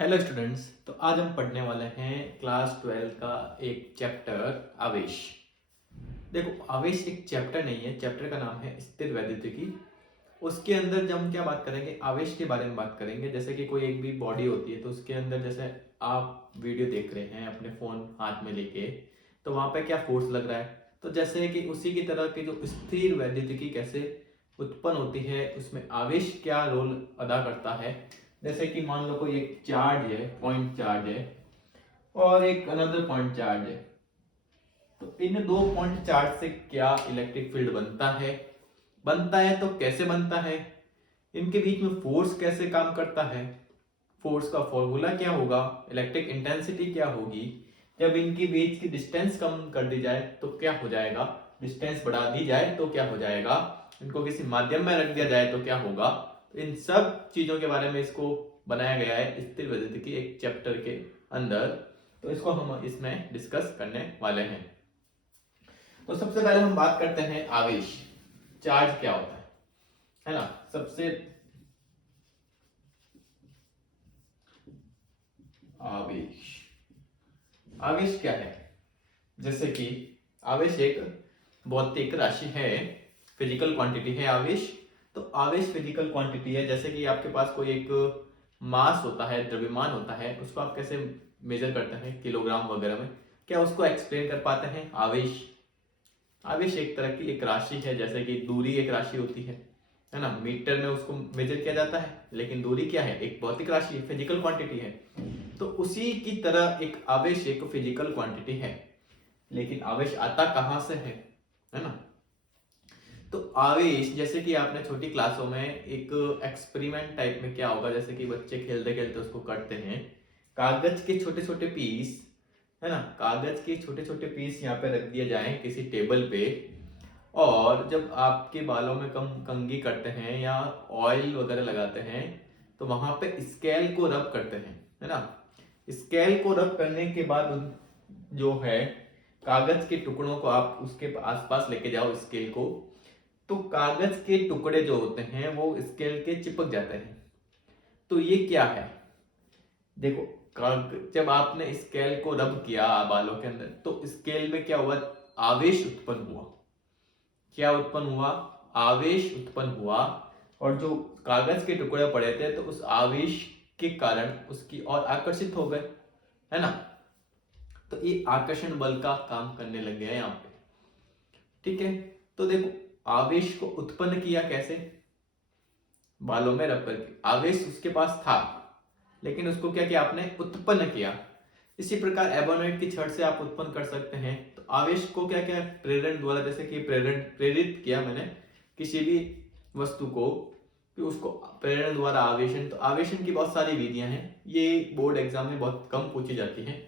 Hello students. तो आज हम पढ़ने वाले हैं क्लास 12 का एक चैप्टर आवेश। देखो, आवेश एक चैप्टर नहीं है, चैप्टर का नाम है स्थिर वैद्युतिकी। उसके अंदर जब हम क्या बात करेंगे, आवेश के बारे में बात करेंगे। जैसे कि कोई एक भी बॉडी होती है तो उसके अंदर, जैसे आप वीडियो देख रहे हैं अपने फ़ोन हाथ में लेके, तो वहाँ पे क्या फोर्स लग रहा है। तो जैसे कि उसी की तरह की जो स्थिर वैद्युतिकी कैसे उत्पन्न होती है, उसमें आवेश क्या रोल अदा करता है। जैसे कि मान लो कोई एक चार्ज है, पॉइंट चार्ज है, और एक अनदर पॉइंट चार्ज है। तो इन दो पॉइंट चार्ज से क्या इलेक्ट्रिक फील्ड बनता है तो कैसे बनता है, इनके बीच में फोर्स कैसे काम करता है, फोर्स का फॉर्मूला क्या होगा, इलेक्ट्रिक इंटेंसिटी क्या होगी, जब इनके बीच की डिस्टेंस कम कर दी जाए तो क्या हो जाएगा, डिस्टेंस बढ़ा दी जाए तो क्या हो जाएगा, इनको किसी माध्यम में रख दिया जाए तो क्या होगा। तो इन सब चीजों के बारे में इसको बनाया गया है स्थिर वैद्युतिकी एक चैप्टर के अंदर। तो इसको हम इसमें डिस्कस करने वाले हैं। तो सबसे पहले हम बात करते हैं आवेश, चार्ज क्या होता है ना। सबसे आवेश, आवेश क्या है। जैसे कि आवेश एक भौतिक राशि है, फिजिकल क्वांटिटी है आवेश। तो आवेश फिजिकल क्वांटिटी है। जैसे कि आपके पास कोई एक मास होता है, द्रव्यमान होता है, उसको आप कैसे मेजर करते हैं, किलोग्राम वगैरह में, क्या उसको एक्सप्लेन कर पाते हैं। आवेश, आवेश एक तरह की एक राशि है। जैसे कि दूरी एक राशि होती है ना, मीटर में उसको मेजर किया जाता है, लेकिन दूरी क्या है, एक भौतिक राशि है, फिजिकल क्वांटिटी है। तो उसी की तरह एक आवेश एक फिजिकल क्वांटिटी है। लेकिन आवेश आता कहां से है ना। तो आवेश, जैसे कि आपने छोटी क्लासों में एक एक्सपेरिमेंट टाइप में क्या होगा, जैसे कि बच्चे खेलते खेलते उसको करते हैं, कागज के छोटे छोटे पीस, है ना, कागज के छोटे छोटे पीस यहाँ पे रख दिए जाएं किसी टेबल पे, और जब आपके बालों में कम कंघी करते हैं या ऑयल वगैरह लगाते हैं, तो वहां पे स्केल को रब करते हैं, है ना। स्केल को रब करने के बाद जो है, कागज के टुकड़ों को आप उसके आसपास लेके जाओ स्केल को, तो कागज के टुकड़े जो होते हैं वो स्केल के चिपक जाते हैं। तो ये क्या है, देखो, जब आपने स्केल को रब किया बालों के अंदर, तो स्केल में क्या हुआ, आवेश उत्पन्न हुआ। क्या उत्पन्न हुआ, आवेश उत्पन्न हुआ। और जो कागज के टुकड़े पड़े थे, तो उस आवेश के कारण उसकी ओर आकर्षित हो गए, है ना। तो ये आकर्षण बल का काम करने लग गया यहाँ पे। ठीक है। तो देखो, आवेश को उत्पन्न किया कैसे, बालों में रब करके। आवेश उसके पास था, लेकिन उसको क्या किया आपने, उत्पन्न किया। इसी प्रकार एबोनाइट की छड़ से आप उत्पन्न कर सकते हैं। तो आवेश को क्या क्या, प्रेरण द्वारा, जैसे कि प्रेरित किया मैंने किसी भी वस्तु को, कि उसको प्रेरण द्वारा आवेशन। तो आवेशन की बहुत सारी विधियां हैं, ये बोर्ड एग्जाम में बहुत कम पूछी जाती हैं।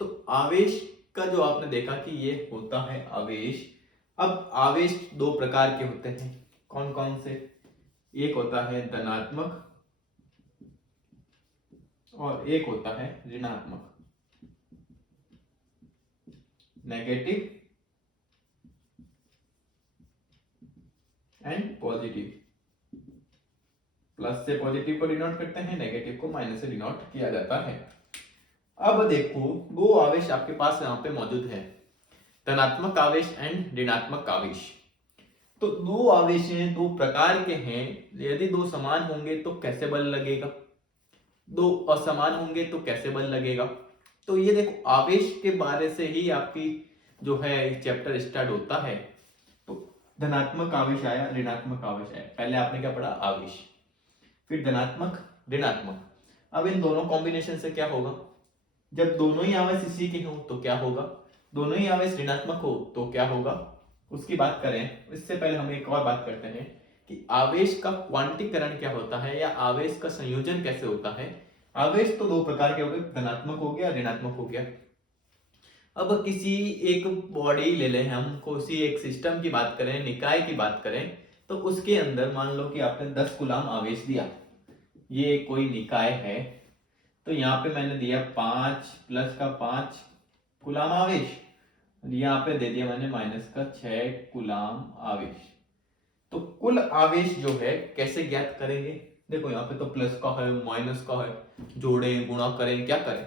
तो आवेश का जो आपने देखा कि ये होता है आवेश। अब आवेश दो प्रकार के होते हैं, कौन कौन से, एक होता है धनात्मक और एक होता है ऋणात्मक, नेगेटिव एंड पॉजिटिव। प्लस से पॉजिटिव को डिनोट करते हैं, नेगेटिव को माइनस से डिनोट किया जाता है। अब देखो, दो आवेश आपके पास यहाँ पे मौजूद है, धनात्मक आवेश एंड ऋणात्मक आवेश। तो दो आवेश हैं, दो प्रकार के हैं। यदि दो समान होंगे तो कैसे बल लगेगा, दो असमान होंगे तो कैसे बल लगेगा। तो ये देखो, आवेश के बारे से ही आपकी जो है चैप्टर स्टार्ट होता है। तो धनात्मक आवेश आया, ऋणात्मक आवेश आया, पहले आपने क्या पढ़ा, आवेश, फिर धनात्मक, ऋणात्मक। अब इन दोनों कॉम्बिनेशन से क्या होगा, जब दोनों ही आवेश इसी के हो तो क्या होगा, दोनों ही आवेश ऋणात्मक हो तो क्या होगा, उसकी बात करें। इससे पहले हम एक और बात करते हैं कि आवेश का क्वांटीकरण क्या होता है, या आवेश का संयोजन कैसे होता है। आवेश तो दो प्रकार के हो गए, धनात्मक हो गया, ऋणात्मक हो गया। अब किसी एक बॉडी ले लें, हम किसी एक सिस्टम की बात करें, निकाय की बात करें, तो उसके अंदर मान लो कि आपने 10 कूलाम आवेश दिया, ये कोई निकाय है। तो यहाँ पे मैंने दिया 5 प्लस का 5 कूलाम आवेश, यहाँ पे दे दिया मैंने माइनस का 6 कूलाम आवेश। तो कुल आवेश जो है कैसे ज्ञात करेंगे, देखो यहाँ पे तो प्लस का है, माइनस का है, जोड़े गुणा करें क्या करें,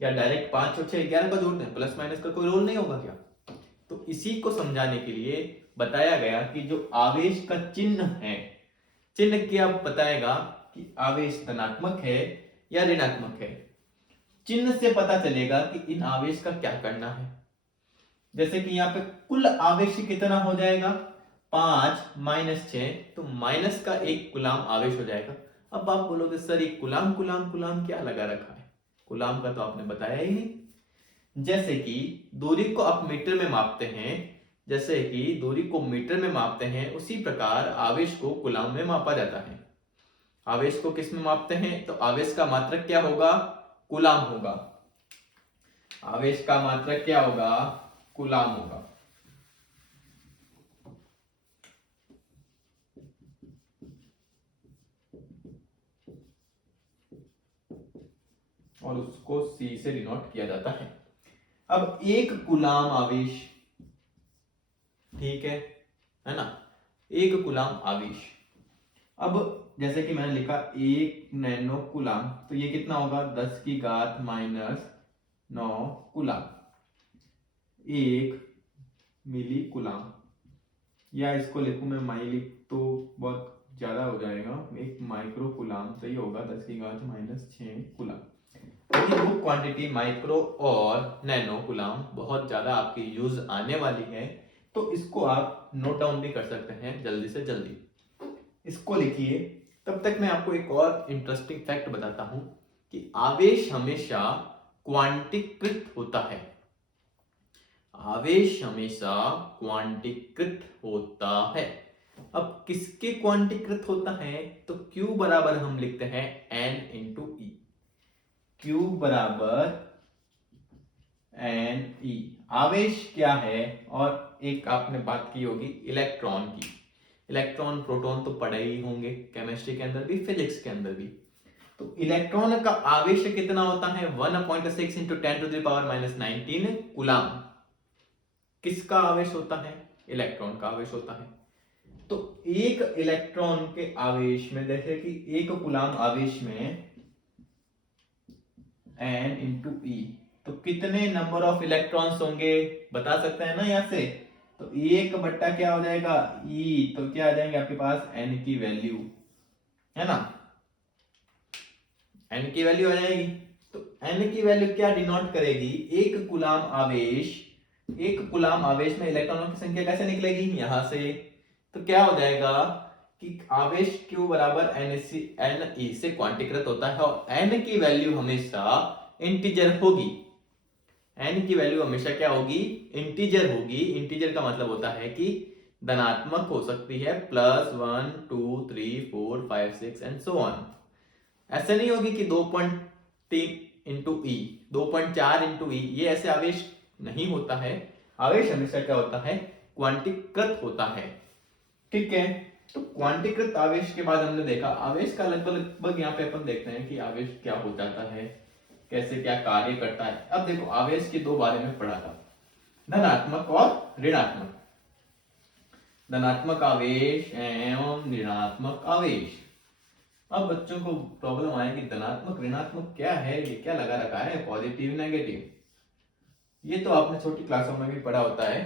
या डायरेक्ट 5 और 6 11 का जोड़ते हैं, प्लस माइनस का कोई रोल नहीं होगा क्या। तो इसी को समझाने के लिए बताया गया कि जो आवेश का चिन्ह है, चिन्ह क्या बताएगा कि आवेश धनात्मक है या ऋणात्मक है। चिन्ह से पता चलेगा कि इन आवेश का क्या करना है। जैसे कि यहाँ पे कुल आवेश कितना हो जाएगा 5 माइनस 6, तो माइनस का 1 गुलाम आवेश हो जाएगा। अब आप बोलोगे सर ये गुलाम गुलाम गुलाम क्या लगा रखा है, गुलाम का तो आपने बताया ही नहीं। जैसे कि दूरी को आप मीटर में मापते हैं, जैसे कि दूरी को मीटर में मापते हैं, उसी प्रकार आवेश को गुलाम में मापा जाता है। आवेश को किस में मापते हैं, तो आवेश का मात्रक क्या होगा, गुलाम होगा। आवेश का मात्रक क्या होगा, गुलाम होगा। और उसको C से डिनोट किया जाता है। अब एक गुलाम आवेश, ठीक है ना, एक गुलाम आवेश। अब जैसे कि मैंने लिखा 1 नैनो कुलाम, तो ये कितना होगा 10 की घात माइनस 9 कुलाम। 1 मिली कुलाम, या इसको लिखूं मैं माइली तो बहुत ज्यादा हो जाएगा, 1 माइक्रो कुलाम, तो ये होगा 10 की घात माइनस 6 कुलाम। क्योंकि वो क्वांटिटी माइक्रो और नैनो कुलाम बहुत ज्यादा आपकी यूज आने वाली है, तो इसको आप नोट डाउन भी कर सकते हैं जल्दी से जल्दी, इसको लिखिए। तब तक मैं आपको एक और इंटरेस्टिंग फैक्ट बताता हूं कि आवेश हमेशा क्वांटीकृत होता है। आवेश हमेशा क्वांटीकृत होता है। अब किसके क्वांटीकृत होता है, तो Q बराबर हम लिखते हैं N इंटू ई। Q बराबर N ई। आवेश क्या है, और एक आपने बात की होगी इलेक्ट्रॉन की। इलेक्ट्रॉन प्रोटॉन तो पढ़े ही होंगे केमिस्ट्री के अंदर भी, फिजिक्स के अंदर भी। तो इलेक्ट्रॉन का आवेश कितना होता है 1/6 इंटू 10⁻⁻19 कुलाम। किसका आवेश होता है, इलेक्ट्रॉन का आवेश होता है। तो एक इलेक्ट्रॉन के आवेश में, जैसे कि एक कुलाम आवेश में N इंटू ई, तो कितने नंबर ऑफ इलेक्ट्रॉन्स होंगे बता सकते हैं ना यहाँ से। तो एक बट्टा क्या हो जाएगा ई, तो क्या आ जाएंगे आपके पास N की वैल्यू, है ना, N की वैल्यू आ जाएगी। तो N की वैल्यू क्या डिनोट करेगी, एक कुलाम आवेश, एक कुलाम आवेश में इलेक्ट्रॉनों की संख्या कैसे निकलेगी यहां से, तो क्या हो जाएगा कि आवेश Q बराबर Ne से क्वांटीकृत होता है, और N की वैल्यू हमेशा इंटीजर होगी। N की वैल्यू हमेशा क्या होगी, इंटीजर होगी। इंटीजर का मतलब होता है कि धनात्मक हो सकती है, +1 2 3 4 5 6 एंड सो ऑन। ऐसे नहीं होगी कि 2.3 इंटू ई, 2.4 इंटू ई, ये ऐसे आवेश नहीं होता है। आवेश हमेशा क्या होता है, क्वांटीकृत होता है। ठीक है, तो क्वांटीकृत आवेश के बाद हमने देखा आवेश का लगभग यहाँ पे अपन देखते हैं कि आवेश क्या हो जाता है, कैसे क्या कार्य करता है। अब देखो आवेश के दो बारे में पढ़ा था, धनात्मक और ऋणात्मक। धनात्मक आवेश एवं ऋणात्मक आवेश। अब बच्चों को प्रॉब्लम आएगी धनात्मक ऋणात्मक क्या है, ये क्या लगा रखा है, पॉजिटिव नेगेटिव। ये तो आपने छोटी क्लासों में भी पढ़ा होता है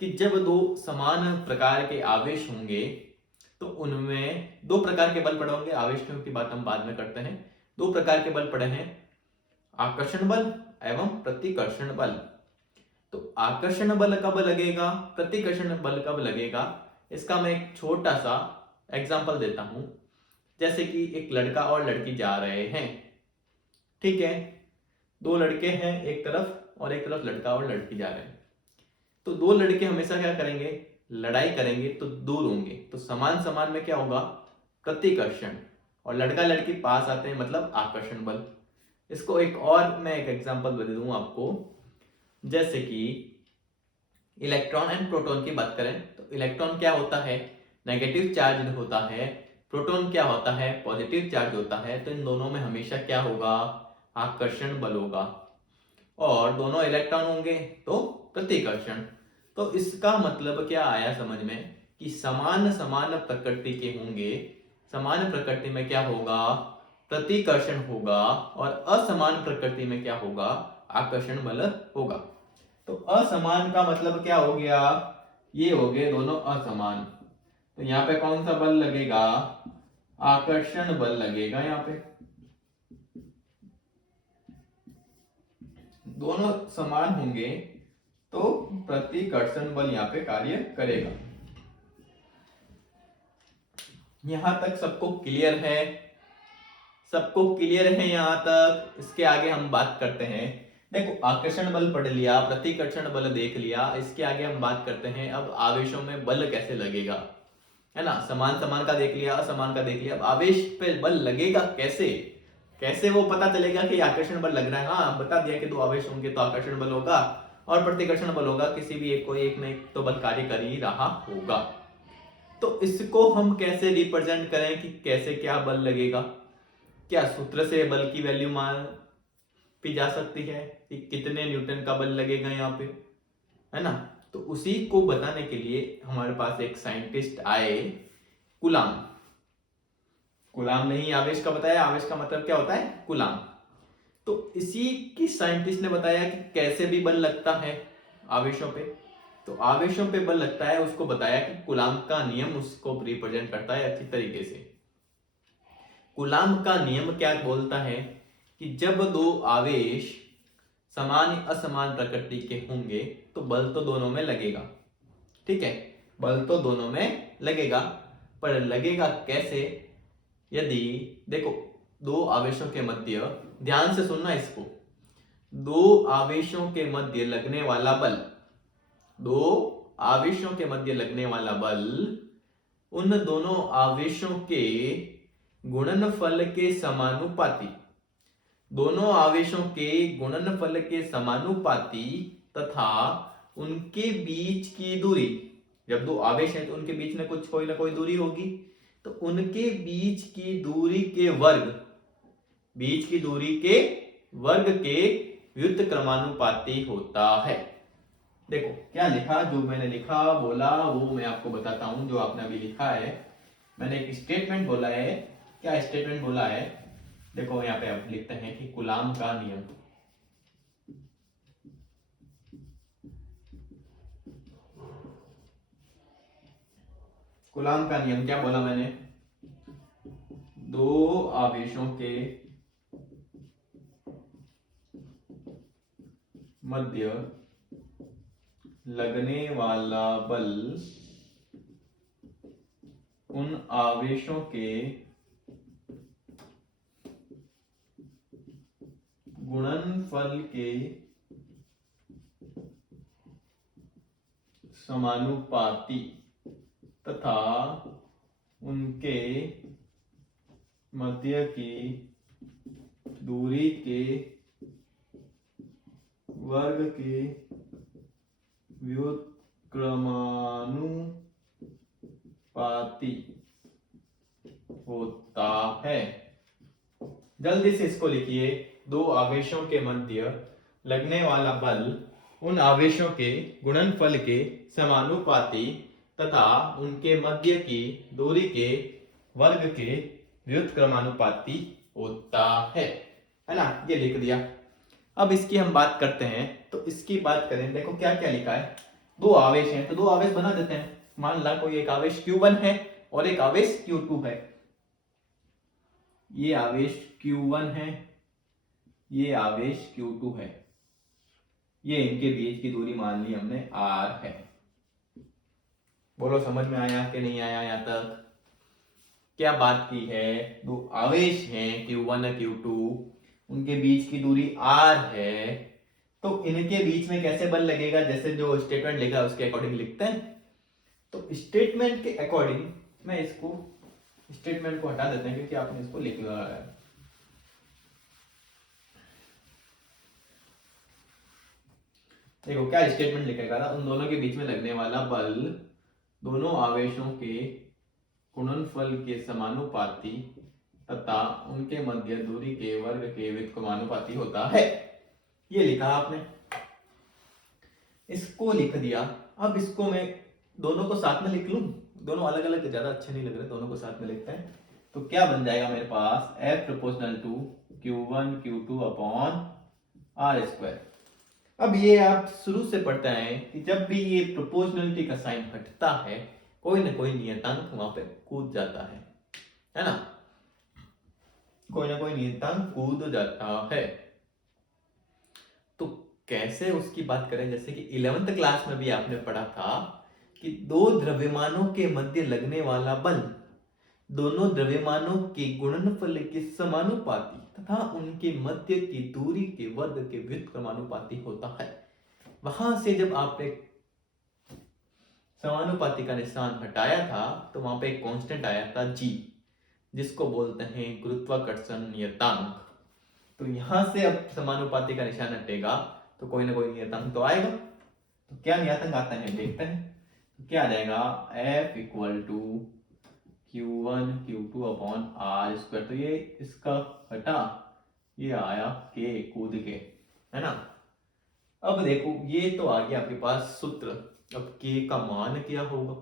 कि जब दो समान प्रकार के आवेश होंगे तो उनमें दो प्रकार के बल पड़े होंगे। आवेशों की बात हम बाद में करते हैं। दो प्रकार के बल पड़े हैं, आकर्षण बल एवं प्रतिकर्षण बल। तो आकर्षण बल कब लगेगा, प्रतिकर्षण बल कब लगेगा, इसका मैं एक छोटा सा एग्जांपल देता हूं। जैसे कि एक लड़का और लड़की जा रहे हैं, ठीक है, दो लड़के हैं एक तरफ और एक तरफ लड़का और लड़की जा रहे हैं। तो दो लड़के हमेशा क्या करेंगे, लड़ाई करेंगे तो दूर होंगे, तो समान समान में क्या होगा, प्रतिकर्षण, और लड़का लड़की पास आते हैं मतलब आकर्षण बल। इसको एक और मैं एक एग्जांपल दे दूं आपको। जैसे कि इलेक्ट्रॉन एंड प्रोटॉन की बात करें तो इलेक्ट्रॉन क्या होता है, नेगेटिव चार्ज होता है, प्रोटॉन क्या होता है, पॉजिटिव चार्ज होता है। तो इन दोनों में हमेशा क्या होगा, आकर्षण बल होगा, और दोनों इलेक्ट्रॉन होंगे तो प्रतिकर्षण। तो इसका मतलब क्या आया समझ में कि समान समान प्रकृति के होंगे, समान प्रकृति में क्या होगा, प्रतिकर्षण होगा, और असमान प्रकृति में क्या होगा, आकर्षण बल होगा। तो असमान का मतलब क्या हो गया, ये हो गए दोनों असमान, तो यहाँ पे कौन सा बल लगेगा, आकर्षण बल लगेगा। यहाँ पे दोनों समान होंगे तो प्रतिकर्षण बल यहाँ पे कार्य करेगा। यहां तक सबको क्लियर है, सबको क्लियर है यहां तक। इसके आगे हम बात करते हैं। देखो आकर्षण बल पढ़ लिया, प्रतिकर्षण बल देख लिया, इसके आगे हम बात करते हैं अब आवेशों में बल कैसे लगेगा, है ना। समान समान का देख लिया, असमान का देख लिया, अब आवेश पे बल लगेगा कैसे, कैसे वो पता चलेगा कि आकर्षण बल लग रहा है। हाँ बता दिया कि दो आवेश होंगे तो आकर्षण बल होगा और प्रतिकर्षण बल होगा, किसी भी एक को एक में एक तो बल कार्य कर ही रहा होगा। तो इसको हम कैसे रिप्रेजेंट करें कि कैसे क्या बल लगेगा, क्या सूत्र से बल की वैल्यू मापी जा सकती है कि कितने न्यूटन का बल लगेगा यहाँ पे, है ना। तो उसी को बताने के लिए हमारे पास एक साइंटिस्ट आए, कूलाम। कूलाम ने ही आवेश का बताया, आवेश का मतलब क्या होता है, कूलाम। तो इसी की साइंटिस्ट ने बताया कि कैसे भी बल लगता है आवेशों पे। तो आवेशों पे बल लगता है, उसको बताया कि कूलाम का नियम उसको रिप्रेजेंट करता है अच्छी तरीके से। कूलाम का नियम क्या बोलता है कि जब दो आवेश समान असमान प्रकृति के होंगे तो बल तो दोनों में लगेगा, ठीक है, बल तो दोनों में लगेगा, पर लगेगा कैसे। यदि देखो दो आवेशों के मध्य, ध्यान से सुनना इसको, दो आवेशों के मध्य लगने वाला बल, दो आवेशों के मध्य लगने वाला बल उन दोनों आवेशों के गुणनफल के समानुपाती, दोनों आवेशों के गुणनफल के समानुपाती तथा उनके बीच की दूरी, जब दो आवेश हैं तो उनके बीच में कुछ कोई ना कोई दूरी होगी, तो उनके बीच की दूरी के वर्ग, बीच की दूरी के वर्ग के व्युत्क्रमानुपाती होता है। देखो क्या लिखा, जो मैंने लिखा बोला वो मैं आपको बताता हूं। जो आपने अभी लिखा है, मैंने एक स्टेटमेंट बोला है। क्या स्टेटमेंट बोला है, देखो यहाँ पे आप लिखते हैं कि कूलाम का नियम, कूलाम का नियम क्या बोला मैंने, दो आवेशों के मध्य लगने वाला बल उन आवेशों के गुणनफल के समानुपाती तथा उनके मध्य की दूरी के वर्ग के व्युत्क्रमानुपाती होता है। जल्दी से इसको लिखिए, दो आवेशों के मध्य लगने वाला बल उन आवेशों के गुणनफल के समानुपाती तथा उनके मध्य की दूरी के वर्ग के व्युत्क्रमानुपाती होता है ना। ये लिख दिया। अब इसकी हम बात करते हैं, तो इसकी बात करें, देखो क्या क्या लिखा है, दो आवेश हैं तो दो आवेश बना देते हैं। मान ला कोई एक आवेश Q1 है और एक आवेश Q2 है, ये आवेश Q1 है, ये आवेश Q2 है, ये इनके बीच की दूरी मान ली हमने R है। बोलो समझ में आया कि नहीं आया, यहां तक क्या बात की है, दो आवेश हैं Q1 और Q2, उनके बीच की दूरी R है, तो इनके बीच में कैसे बल लगेगा, जैसे जो स्टेटमेंट लिखा है उसके अकॉर्डिंग लिखते हैं। तो स्टेटमेंट के अकॉर्डिंग मैं इसको स्टेटमेंट को हटा देते हैं क्योंकि आपने इसको लिख लिया है। देखो क्या स्टेटमेंट लिखेगा था, उन दोनों के बीच में लगने वाला बल दोनों आवेशों के गुणनफल के समानुपाती तथा उनके मध्य दूरी के वर्ग के व्युत्क्रमानुपाती होता है। ये लिखा आपने, इसको लिख दिया। अब इसको मैं दोनों को साथ में लिख लूं, दोनों अलग अलग ज्यादा अच्छे नहीं लग रहे, दोनों को साथ में लिखते हैं। तो क्या बन जाएगा मेरे पास F proportional to Q1 Q2 upon r square. अब ये आप शुरू से पढ़ते हैं कि जब भी ये प्रोपोर्शनलिटी का साइन हटता है कोई ना कोई नियतांक वहां पे कूद जाता है ना, कोई ना कोई नियतांक कूद जाता है। तो कैसे उसकी बात करें, जैसे कि 11th क्लास में भी आपने पढ़ा था कि दो द्रव्यमानों के मध्य लगने वाला बल दोनों द्रव्यमानों के गुणनफल के समानुपाती तथा उनके मध्य की दूरी के वर्ग के व्युत्क्रमानुपाती होता है। वहां से जब आपने समानुपाती का निशान हटाया था तो वहां पे एक कांस्टेंट आया था जी, जिसको बोलते हैं गुरुत्वाकर्षण नियतांक। तो यहां से अब समानुपाती का निशान हटेगा तो कोई ना कोई नियतांक तो आएगा। तो क्या नियतांक आता है देखते हैं। तो क्या आ जाएगा F equal to Q1 Q2 upon r square. तो ये इसका हटा, ये आया K कूद के, है ना। अब देखो ये तो आ गया आपके पास सूत्र। अब K का मान क्या होगा,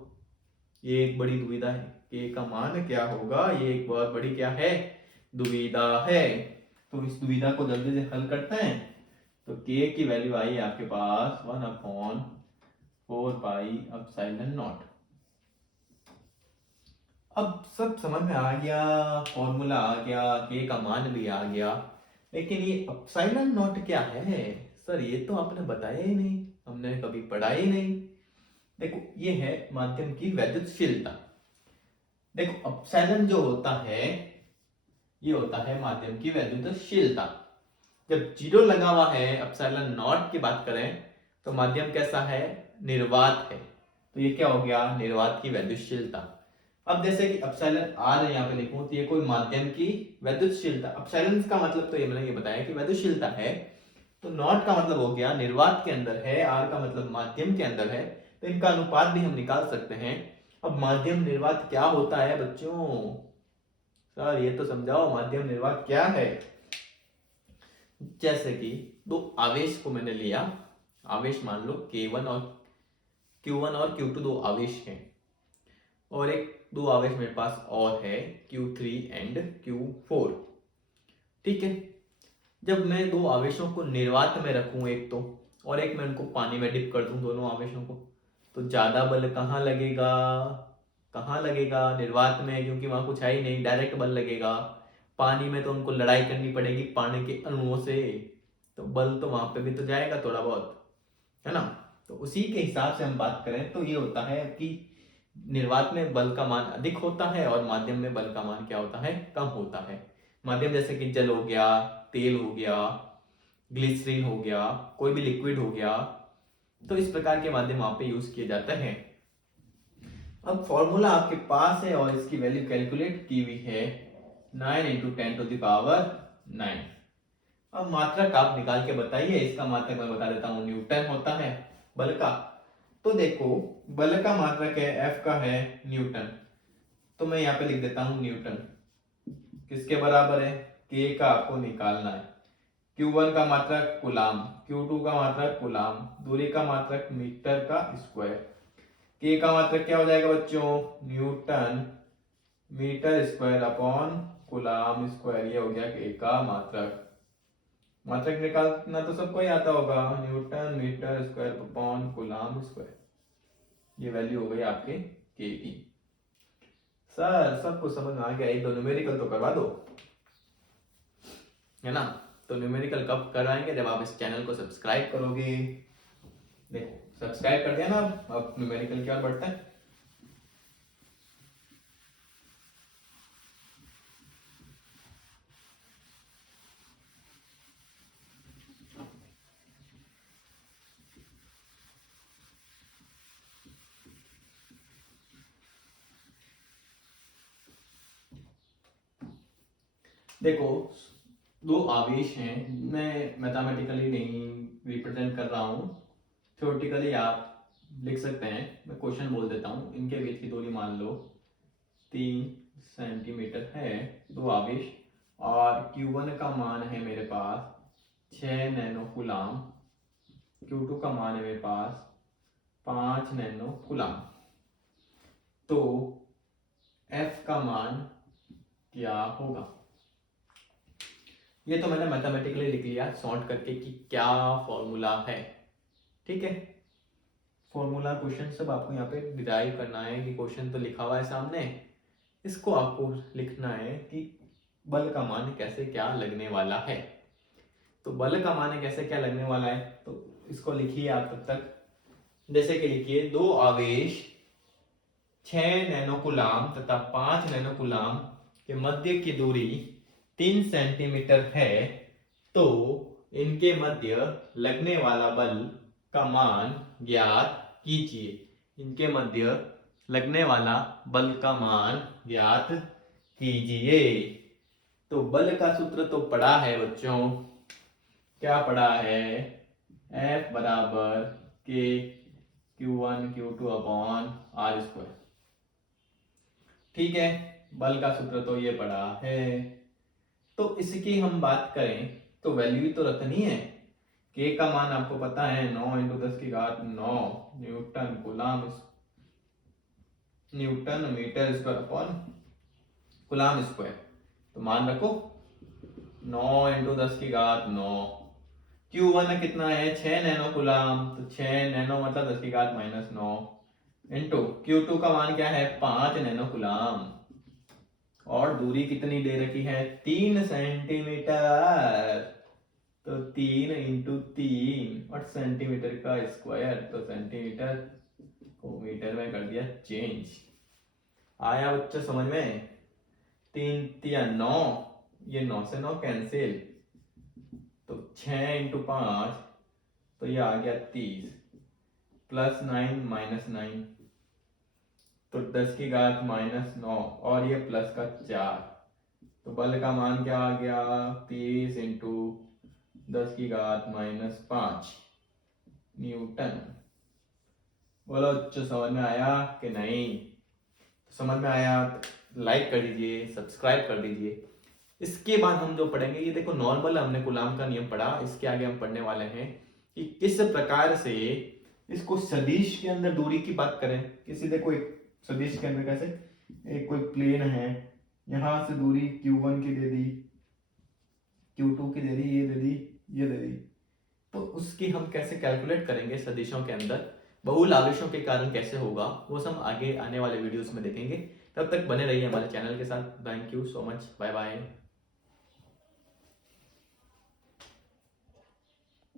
ये एक बड़ी दुविधा है। K का मान क्या होगा, ये एक बहुत बड़ी क्या है, दुविधा है। तो इस दुविधा को जल्दी से हल करते हैं। तो K की वैल्यू आई आपके पास 1 अपॉन 4 पाई एप्सिलॉन नॉट। अब सब समझ में आ गया, फॉर्मूला आ गया, K का मान भी आ गया, लेकिन ये एप्सिलॉन नॉट क्या है सर, ये तो आपने बताया ही नहीं, हमने कभी पढ़ा ही नहीं। देखो ये है माध्यम की वैद्युतशीलता। देखो एप्सिलॉन जो होता है ये होता है माध्यम की वैद्युतशीलता। जब जीरो लगा हुआ है, एप्सिलॉन नॉट की बात करें तो माध्यम कैसा है, निर्वात है। तो ये क्या हो गया, निर्वात की वैद्युतशीलता। अब जैसे कि एप्सिलॉन आर यहाँ पे लिखूं तो ये कोई माध्यम की वैद्युतशीलता, एप्सिलॉन का मतलब तो ये मैंने ये बताया कि वैद्युतशीलता है। तो नॉट का मतलब हो गया निर्वात के अंदर है, आर का मतलब माध्यम के अंदर है। तो इनका अनुपात भी हम निकाल सकते हैं। अब माध्यम निर्वात क्या होता है बच्चों, सर ये तो समझाओ माध्यम निर्वात क्या है। जैसे कि दो आवेश को मैंने लिया, आवेश मान लो K1 और Q1 और Q2 दो आवेश हैं, और एक दो आवेश मेरे पास और है Q3 एंड Q4। ठीक है, जब मैं दो आवेशों को निर्वात में रखूं एक तो, और एक मैं उनको पानी में डिप कर दूं दोनों आवेशों को, तो ज्यादा बल कहाँ लगेगा, कहाँ लगेगा, निर्वात में, क्योंकि वहां कुछ है ही नहीं, डायरेक्ट बल लगेगा। पानी में तो उनको लड़ाई करनी पड़ेगी पानी के अणुओं से, तो बल तो वहां पे भी तो जाएगा थोड़ा बहुत, है ना। तो उसी के हिसाब से हम बात करें तो ये होता है कि निर्वात में बल का मान अधिक होता है और माध्यम में बल का मान क्या होता है, कम होता है। माध्यम जैसे कि जल हो गया, तेल हो गया, ग्लिसरीन हो गया, कोई भी लिक्विड हो गया, तो इस प्रकार के माध्यम वहां पे यूज किए जाते हैं। अब फॉर्मूला आपके पास है और इसकी वैल्यू कैलकुलेट की हुई है 9 इंटू 10⁹9। अब मात्रक आप निकाल के बताइए, इसका मात्रक मैं बता देता हूँ, न्यूटन होता है बल का। तो देखो बल का मात्रक है, F का है न्यूटन, तो मैं यहाँ पे लिख देता हूँ न्यूटन। किसके बराबर है, K का आपको निकालना है। Q1 का मात्रक कूलाम, Q2 का मात्रक कूलाम, दूरी का मात्रक मीटर का स्क्वायर। K का मात्रक क्या हो जाएगा बच्चों, newton metre square upon coulomb square. ये हो गया K का मात्रक। मात्रक निकालना तो सबको ही आता होगा, newton metre square upon coulomb square. ये वैल्यू हो गई आपके K की। सर सबको समझ में आ गया, एक दो न्यूमेरिकल तो करवा दो, है ना। तो न्यूमेरिकल कब करवाएंगे, जब आप इस चैनल को सब्सक्राइब करोगे। देखो सब्सक्राइब कर दिया ना, अब न्यूमेरिकल क्या बढ़ता है। देखो दो आवेश हैं, मैं मैथमेटिकली नहीं रिप्रेजेंट कर रहा हूँ, थ्योरेटिकली आप लिख सकते हैं। मैं क्वेश्चन बोल देता हूँ, इनके बीच की दूरी मान लो 3 सेंटीमीटर है, दो आवेश, और Q1 का मान है मेरे पास 6 नैनो कूलाम, Q2 का मान है मेरे पास 5 नैनो कूलाम। तो F का मान क्या होगा। ये तो मैंने मैथमेटिकली लिख लिया सॉर्ट करके कि क्या फॉर्मूला है। ठीक है, फॉर्मूला क्वेश्चन सब आपको यहाँ पे डिराइव करना है कि क्वेश्चन तो लिखा हुआ है सामने, इसको आपको लिखना है कि बल का मान कैसे क्या लगने वाला है। तो बल का मान कैसे क्या लगने वाला है, तो इसको लिखिए आप तब तक। जैसे कि लिखिए दो आवेश 6 नैनोकूलाम तथा 5 नैनोकूलाम के मध्य की दूरी 3 सेंटीमीटर है, तो इनके मध्य लगने वाला बल का मान ज्ञात कीजिए। इनके मध्य लगने वाला बल का मान ज्ञात कीजिए। तो बल का सूत्र तो पढ़ा है बच्चों, क्या पढ़ा है, F बराबर के Q1 Q2 upon R square. ठीक है, बल का सूत्र तो ये पढ़ा है। तो इसकी हम बात करें तो वैल्यू तो रखनी है। के का मान आपको पता है 9 इंटू 10 की घात 9 newton coulomb newton metre square upon coulomb square. तो मान रखो 9 इंटू 10 की घात 9। Q1 कितना है 6 नैनो कूलाम, तो 6 नैनो मतलब 10 की घात -9 इंटू Q2 का मान क्या है 5 नैनो कूलाम, और दूरी कितनी दे रखी है 3 सेंटीमीटर। तो 3 इंटू 3 और सेंटीमीटर का स्क्वायर, तो सेंटीमीटर को मीटर में कर दिया चेंज। आया बच्चों समझ में। 3 तिया 9, ये 9 से 9 कैंसिल, तो 6 इंटू 5, तो ये आ गया 30 प्लस 9 माइनस 9, तो 10 की घात -9 और ये प्लस का 4। तो बल का मान क्या आ गया 30 इंटू 10 की घात -5 न्यूटन। बोलो बच्चों समझ में आया कि नहीं। तो समझ में आया तो लाइक कर दीजिए, सब्सक्राइब कर दीजिए। इसके बाद हम जो पढ़ेंगे, ये देखो नॉर्मल हमने कूलाम का नियम पढ़ा, इसके आगे हम पढ़ने वाले हैं कि किस प्रकार से इसको सदिश के अंदर दूरी की बात करें। किसी देखो एक सदिश के अंदर कैसे, एक कोई प्लेन है, यहां से दूरी Q1 की दे दी, Q2 की दे दी, ये दे दी, ये दे दी, तो उसकी हम कैसे कैलकुलेट करेंगे सदिशों के अंदर, बहुल आवेशों के कारण कैसे होगा, वो सब आगे आने वाले वीडियोस में देखेंगे। तब तक बने रहिए हमारे चैनल के साथ। Thank you so much, bye bye.